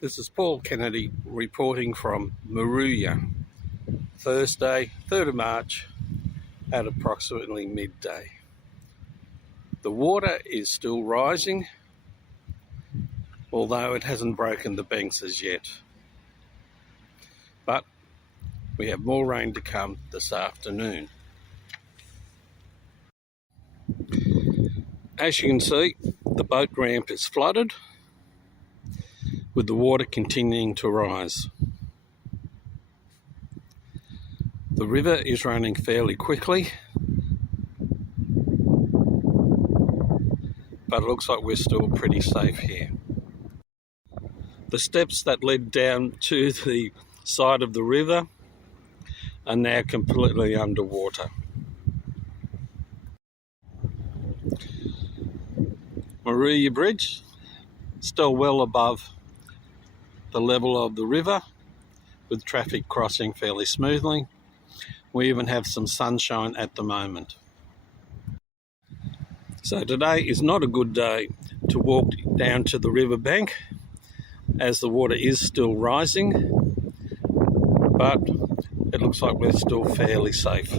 This is Paul Kennedy reporting from Moruya, Thursday, 3rd of March at approximately midday. The water is still rising, although it hasn't broken the banks as yet. But we have more rain to come this afternoon. As you can see, the boat ramp is flooded, with the water continuing to rise. The river is running fairly quickly, but it looks like we're still pretty safe here. The steps that led down to the side of the river are now completely underwater. Moruya Bridge, still well above the level of the river, with traffic crossing fairly smoothly. We even have some sunshine at the moment. So today is not a good day to walk down to the riverbank, as the water is still rising, but it looks like we're still fairly safe.